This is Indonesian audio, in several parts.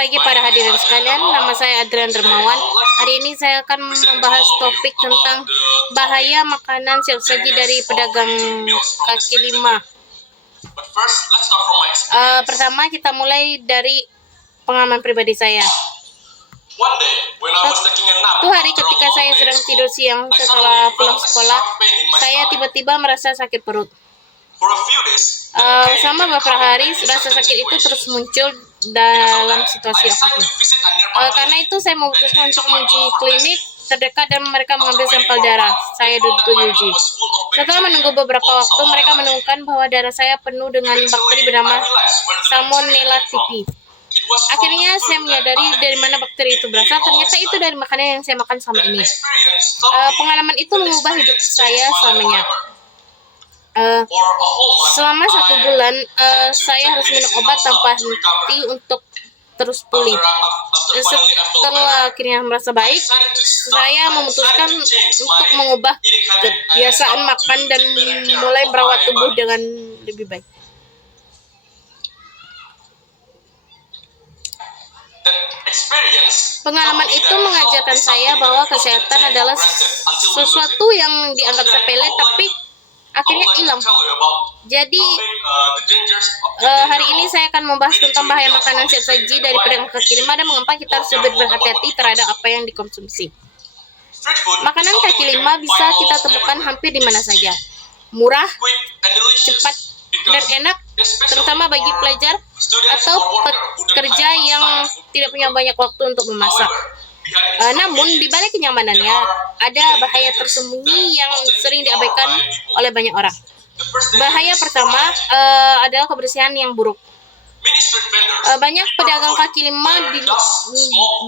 pagi para hadirin sekalian, nama saya Adrian Dermawan. Hari ini saya akan membahas topik tentang bahaya makanan siap saji dari pedagang kaki lima. Pertama kita mulai dari pengalaman pribadi saya. Suatu hari ketika saya sedang tidur siang setelah pulang sekolah, saya tiba-tiba merasa sakit perut. Selama beberapa hari rasa sakit itu terus muncul dalam situasi apapun. Karena itu saya memutuskan untuk menuju klinik terdekat dan mereka mengambil sampel darah. Saya duduk uji. Setelah menunggu beberapa waktu, mereka menemukan bahwa darah saya penuh dengan bakteri bernama Salmonella typhi. Akhirnya saya menyadari dari mana bakteri itu berasal. Ternyata itu dari makanan yang saya makan selama ini. Pengalaman itu mengubah hidup saya selamanya. Selama 1 bulan saya harus minum obat tanpa henti untuk terus pulih. Setelah akhirnya merasa baik, saya memutuskan untuk mengubah kebiasaan makan dan mulai merawat tubuh dengan lebih baik. Pengalaman itu mengajarkan saya bahwa kesehatan adalah sesuatu yang dianggap sepele tapi akhirnya hilang. Jadi hari ini saya akan membahas tentang bahaya makanan siap saji dari pedagang kaki lima dan mengapa kita harus lebih berhati-hati terhadap apa yang dikonsumsi. Makanan kaki lima bisa kita temukan hampir di mana saja. Murah, cepat, dan enak, terutama bagi pelajar atau pekerja yang tidak punya banyak waktu untuk memasak. Namun di balik kenyamanannya ada bahaya tersembunyi yang sering diabaikan oleh banyak orang. Bahaya pertama adalah kebersihan yang buruk. Banyak pedagang kaki lima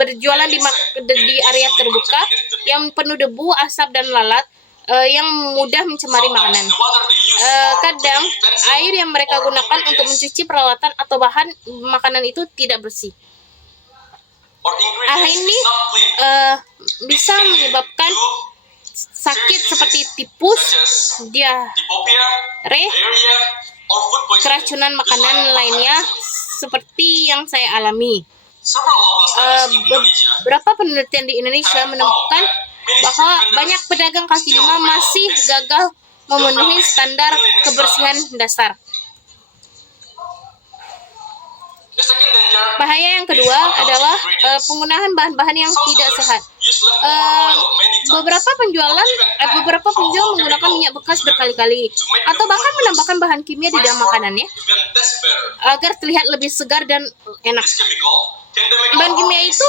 berjualan di area terbuka yang penuh debu, asap dan lalat yang mudah mencemari makanan. Kadang air yang mereka gunakan untuk mencuci peralatan atau bahan makanan itu tidak bersih. Hal ini bisa menyebabkan sakit seperti tipus, diare, keracunan makanan lainnya seperti yang saya alami. Beberapa penelitian di Indonesia menemukan bahwa banyak pedagang kaki lima masih gagal memenuhi standar kebersihan dasar. Bahaya yang kedua adalah penggunaan bahan-bahan yang tidak sehat. Beberapa penjual menggunakan minyak bekas berkali-kali atau bahkan menambahkan bahan kimia di dalam makanannya agar terlihat lebih segar dan enak. Bahan kimia itu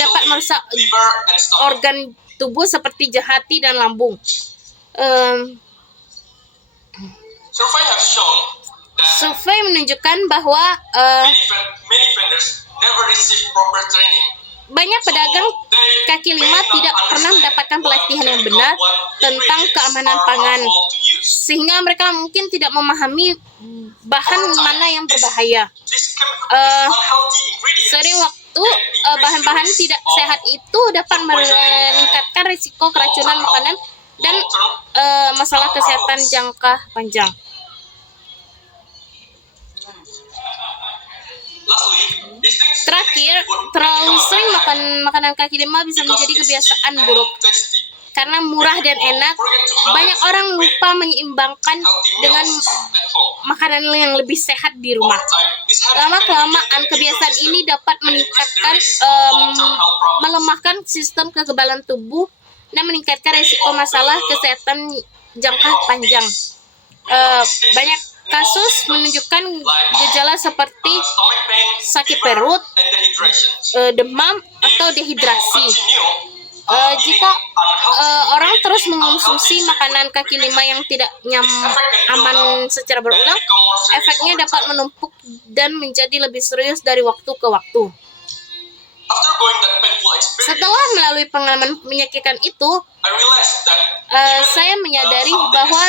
dapat merusak organ tubuh seperti hati dan lambung. Survei menunjukkan bahwa banyak pedagang kaki lima tidak pernah mendapatkan pelatihan yang benar tentang keamanan pangan, sehingga mereka mungkin tidak memahami bahan mana yang berbahaya. Sering waktu bahan-bahan tidak sehat itu dapat meningkatkan risiko keracunan makanan dan masalah kesehatan jangka panjang. Terakhir, terlalu sering makan makanan kaki lima bisa menjadi kebiasaan buruk. Karena murah dan enak, banyak orang lupa menyeimbangkan dengan makanan yang lebih sehat di rumah. Lama-kelamaan, kebiasaan ini dapat melemahkan sistem kekebalan tubuh dan meningkatkan risiko masalah kesehatan jangka panjang. Banyak kasus menunjukkan gejala seperti sakit perut, demam, atau dehidrasi. Jika orang terus mengonsumsi makanan kaki lima yang tidak aman secara berulang, efeknya dapat menumpuk dan menjadi lebih serius dari waktu ke waktu. Setelah melalui pengalaman menyakitkan itu, saya menyadari bahwa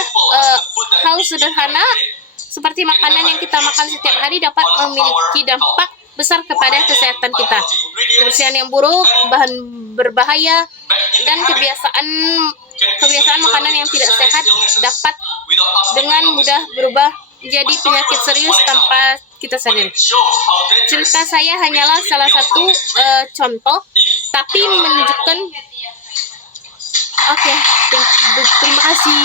hal sederhana seperti makanan yang kita makan setiap hari dapat memiliki dampak besar kepada kesehatan kita. Kebersihan yang buruk, bahan berbahaya, dan kebiasaan makanan yang tidak sehat dapat dengan mudah berubah jadi penyakit serius tanpa kita sadari. Cerita saya hanyalah salah satu contoh, tapi menunjukkan. Oke, terima kasih.